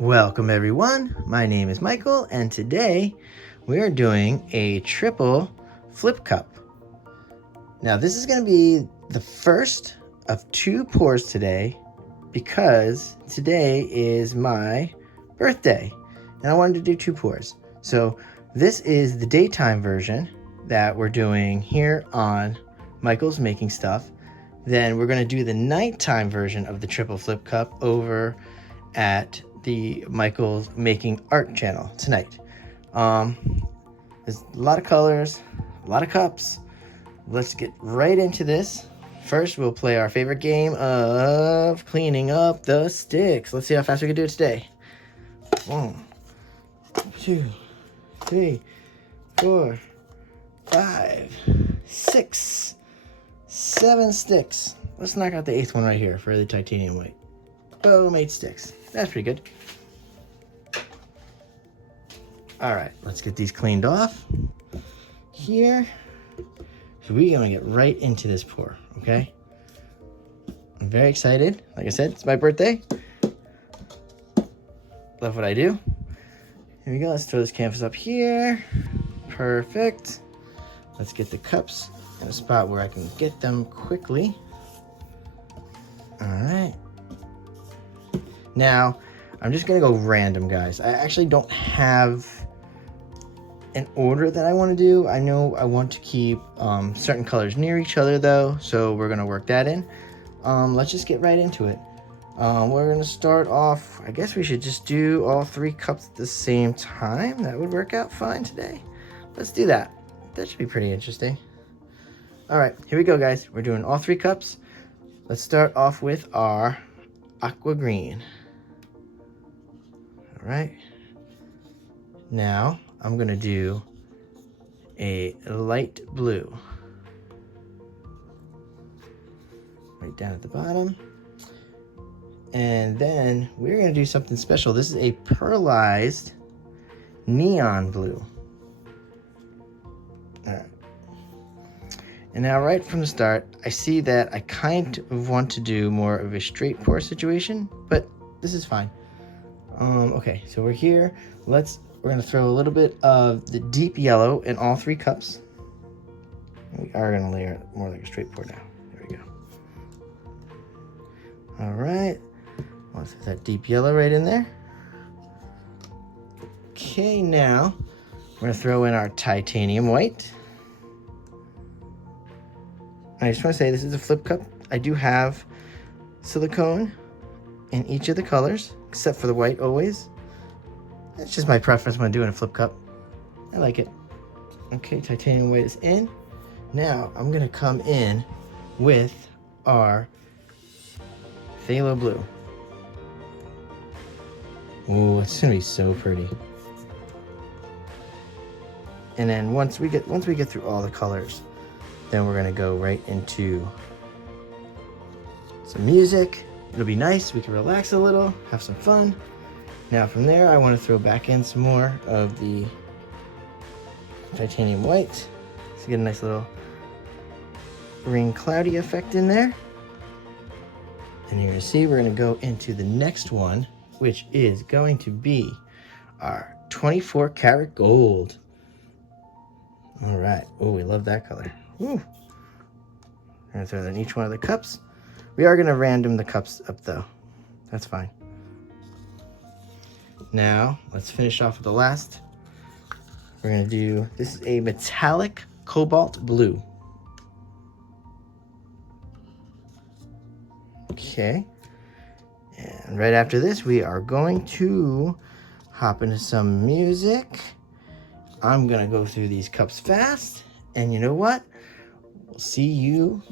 Welcome everyone, my name is Michael and today we are doing a triple flip cup. Now this is going to be the first of 2 pours today because today is my birthday and I wanted to do 2 pours. So this is the daytime version that we're doing here on Michael's Making Stuff. Then we're going to do the nighttime version of the triple flip cup over at the Michael's Making Art channel tonight. There's a lot of colors, a lot of cups. Let's get right into this. First, we'll play our favorite game of cleaning up the sticks. Let's see how fast we can do it today. 1, 2, 3, 4, 5, 6, 7 sticks. Let's knock out the 8th one right here for the titanium white. Boom, 8 sticks. That's pretty good. All right, let's get these cleaned off here. So we're gonna get right into this pour, okay? I'm very excited. Like I said, it's my birthday. Love what I do. Here we go, let's throw this canvas up here. Perfect. Let's get the cups in a spot where I can get them quickly. All right. Now, I'm just gonna go random, guys. I actually don't have an order that I want to do. I know I want to keep certain colors near each other though, so we're gonna work that in. Let's just get right into it. We're gonna start off, I guess we should just do all 3 cups at the same time. That would work out fine today. Let's do that. That should be pretty interesting. All right, here we go, guys. We're doing all 3 cups. Let's start off with our aqua green. All right. Now I'm gonna do a light blue right down at the bottom, and then we're gonna do something special. This is a pearlized neon blue. All right. And now right from the start, I see that I kind of want to do more of a straight pour situation, but this is fine. Okay, so we're here. We're gonna throw a little bit of the deep yellow in all 3 cups. We are gonna layer it more like a straight pour now. There we go. All right, let's put that deep yellow right in there. Okay, now we're gonna throw in our titanium white. I just wanna say this is a flip cup. I do have silicone in each of the colors, except for the white always. That's just my preference when I'm doing a flip cup. I like it. Okay, titanium white is in. Now I'm gonna come in with our phthalo blue. Ooh, it's gonna be so pretty. And then once we get through all the colors, then we're gonna go right into some music. It'll be nice, we can relax a little, have some fun. Now from there, I want to throw back in some more of the titanium white to get a nice little rain cloudy effect in there. And you're gonna see we're gonna go into the next one, which is going to be our 24 karat gold. All right, oh, we love that color. Woo. I'm gonna throw that in each one of the cups. We are gonna random the cups up though, that's fine. Now, let's finish off with the last. We're gonna do, this is a metallic cobalt blue. Okay. And right after this, we are going to hop into some music. I'm gonna go through these cups fast. And you know what? We'll see you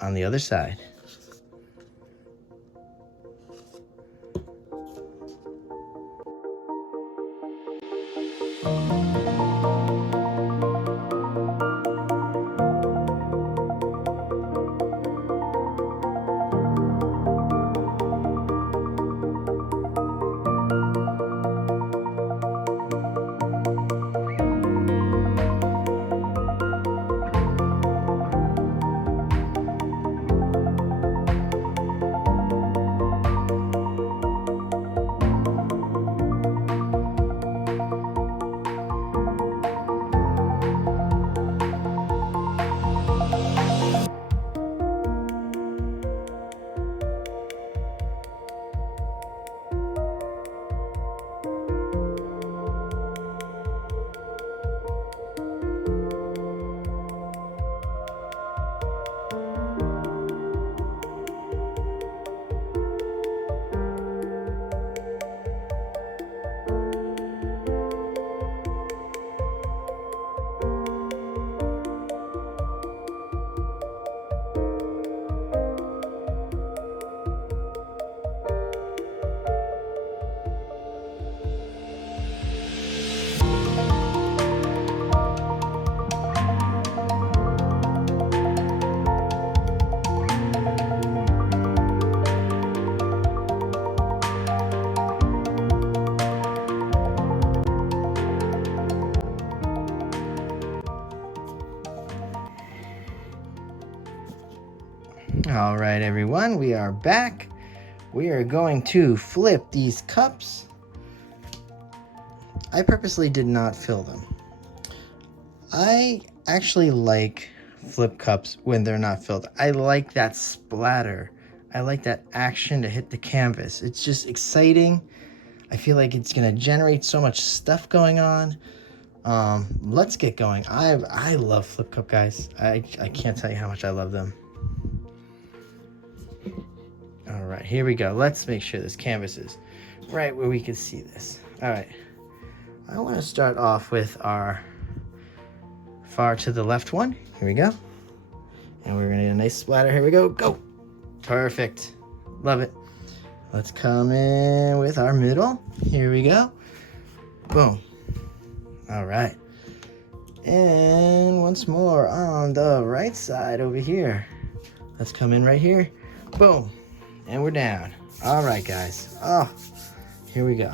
on the other side. All right, everyone, we are back. We are going to flip these cups. I purposely did not fill them. I actually like flip cups when they're not filled. I like that splatter. I like that action to hit the canvas. It's just exciting. I feel like it's gonna generate so much stuff going on. Let's get going. I love flip cup, guys. I can't tell you how much I love them. All right, here we go. Let's make sure this canvas is right where we can see this. All right, I want to start off with our far to the left one. Here we go. And we're gonna get a nice splatter. Here we go. Go. Perfect. Love it. Let's come in with our middle. Here we go. Boom. All right. And once more on the right side over here. Let's come in right here. Boom. And we're down. All right, guys. Oh, here we go.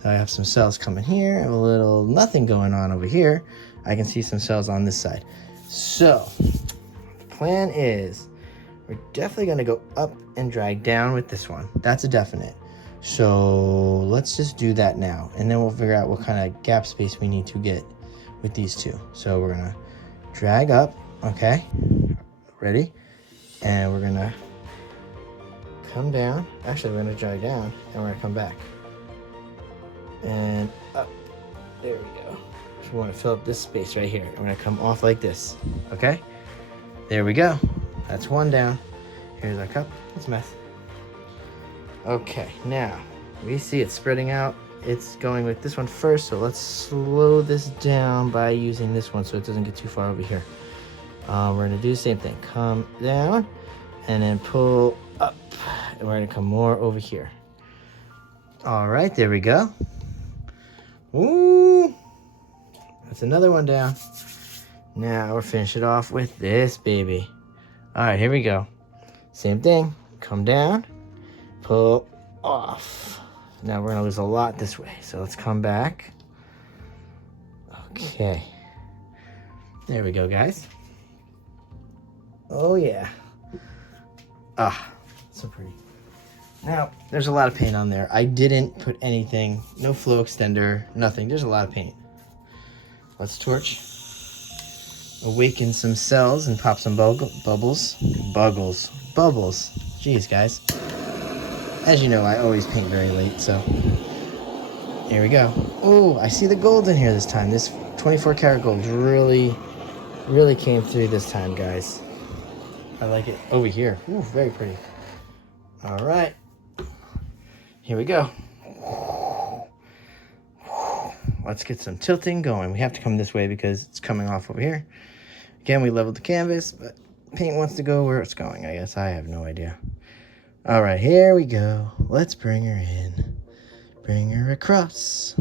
So I have some cells coming here. I have a little nothing going on over here. I can see some cells on this side. So the plan is we're definitely going to go up and drag down with this one. That's a definite. So let's just do that now. And then we'll figure out what kind of gap space we need to get with these two. So we're going to drag up. Okay. Ready? And we're going to come down. Actually, we're going to drag down and we're going to come back. And up. There we go. So we want to fill up this space right here. We're going to come off like this. Okay? There we go. That's one down. Here's our cup. It's a mess. Okay, now we see it spreading out. It's going with this one first, so let's slow this down by using this one so it doesn't get too far over here. We're going to do the same thing. Come down and then pull up. And we're going to come more over here. All right, there we go. Ooh, that's another one down. Now we'll finish it off with this baby. All right, here we go. Same thing. Come down, pull off. Now we're gonna lose a lot this way, so let's come back. Okay. There we go, guys. Oh yeah. Ah, so pretty. Now, there's a lot of paint on there. I didn't put anything, no flow extender, nothing. There's a lot of paint. Let's torch. Awaken some cells and pop some bubbles. Bubbles. Jeez, guys. As you know, I always paint very late, so here we go. Oh, I see the gold in here this time. This 24 karat gold really came through this time, guys. I like it. Over here. Ooh, very pretty. All right. Here we go. Let's get some tilting going. We have to come this way because it's coming off over here. Again, we leveled the canvas, but paint wants to go where it's going, I guess. I have no idea. All right, here we go. Let's bring her in. Bring her across.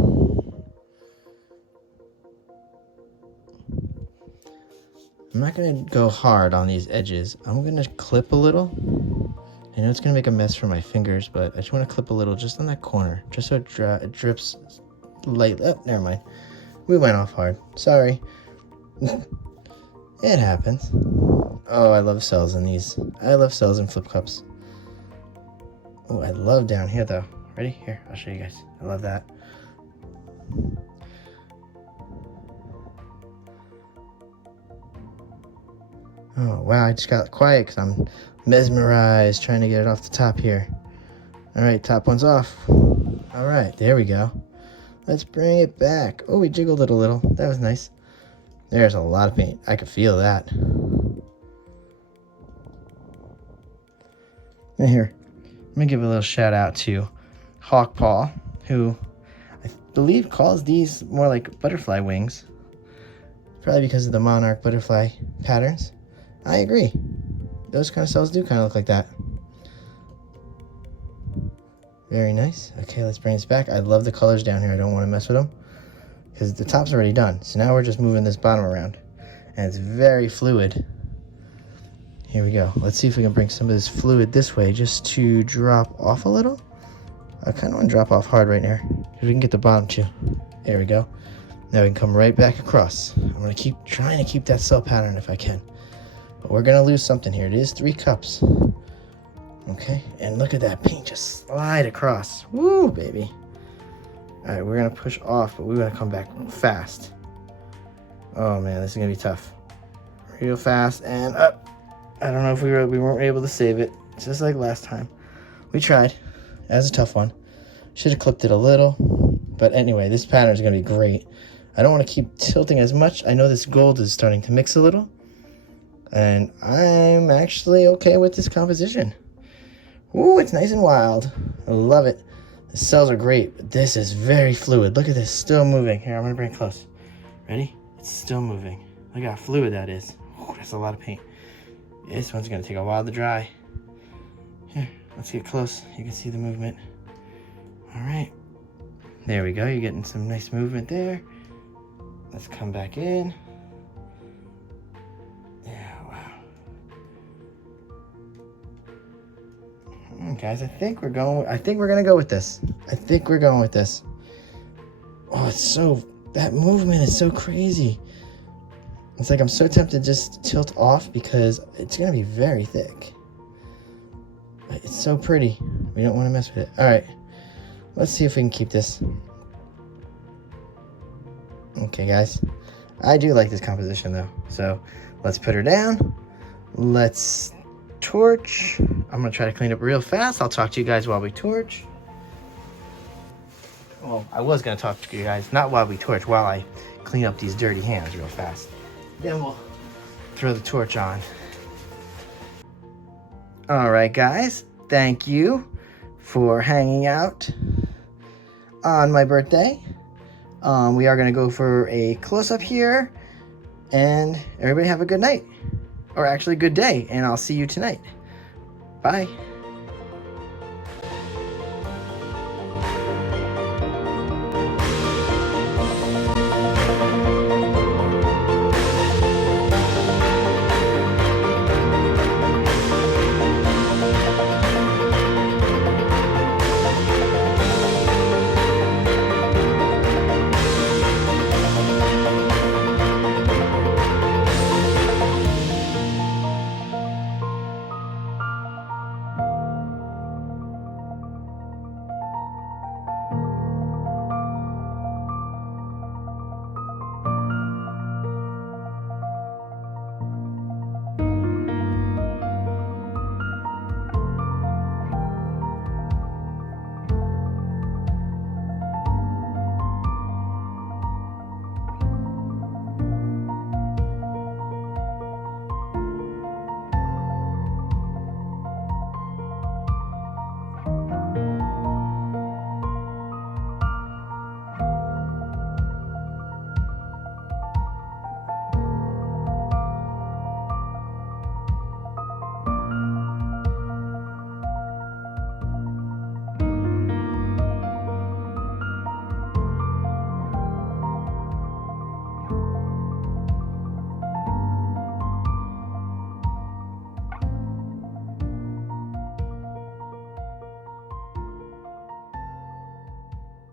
I'm not going to go hard on these edges. I'm going to clip a little. I know it's going to make a mess for my fingers, but I just want to clip a little just on that corner, just so it drips lightly. Oh, never mind. We went off hard. Sorry. It happens. Oh, I love cells in these. I love cells in flip cups. Oh, I love down here, though. Ready? Here, I'll show you guys. I love that. Oh, wow, I just got quiet because I'm mesmerized trying to get it off the top here. All right, top one's off. All right, there we go. Let's bring it back. Oh, we jiggled it a little. That was nice. There's a lot of paint. I could feel that. And here, let me give a little shout out to Hawk Paw, who I believe calls these more like butterfly wings. Probably because of the monarch butterfly patterns. I agree. Those kind of cells do kind of look like that. Very nice. Okay, let's bring this back. I love the colors down here. I don't want to mess with them because the top's already done. So now we're just moving this bottom around. And it's very fluid. Here we go. Let's see if we can bring some of this fluid this way just to drop off a little. I kind of want to drop off hard right there because we can get the bottom too. There we go. Now we can come right back across. I'm going to keep trying to keep that cell pattern if I can. But we're gonna lose something here. It is 3 cups. Okay, and look at that paint just slide across. Woo, baby. All right, we're gonna push off, but we're gonna come back fast. Oh man, this is gonna be tough. Real fast and up. I don't know if we weren't able to save it. Just like last time. We tried. That was a tough one. Should have clipped it a little. But anyway, this pattern is gonna be great. I don't want to keep tilting as much. I know this gold is starting to mix a little. And I'm actually okay with this composition. Ooh, it's nice and wild. I love it. The cells are great, but this is very fluid. Look at this, still moving. Here, I'm gonna bring it close. Ready? It's still moving. Look how fluid that is. Ooh, that's a lot of paint. This one's gonna take a while to dry. Here, let's get close. You can see the movement. All right. There we go. You're getting some nice movement there. Let's come back in. Yeah, wow. Guys, I think we're gonna go with this. Oh, it's so, that movement is so crazy. It's like I'm so tempted to just tilt off because it's gonna be very thick. But it's so pretty. We don't want to mess with it. All right, let's see if we can keep this. Okay, guys, I do like this composition though. So let's put her down. Let's torch. I'm gonna try to clean up real fast. I'll talk to you guys while we torch. Well, I was gonna talk to you guys, not while we torch, while I clean up these dirty hands real fast. Then we'll throw the torch on. All right, guys, thank you for hanging out on my birthday. We are gonna go for a close-up here, and everybody have a good night, or actually good day, and I'll see you tonight. Bye.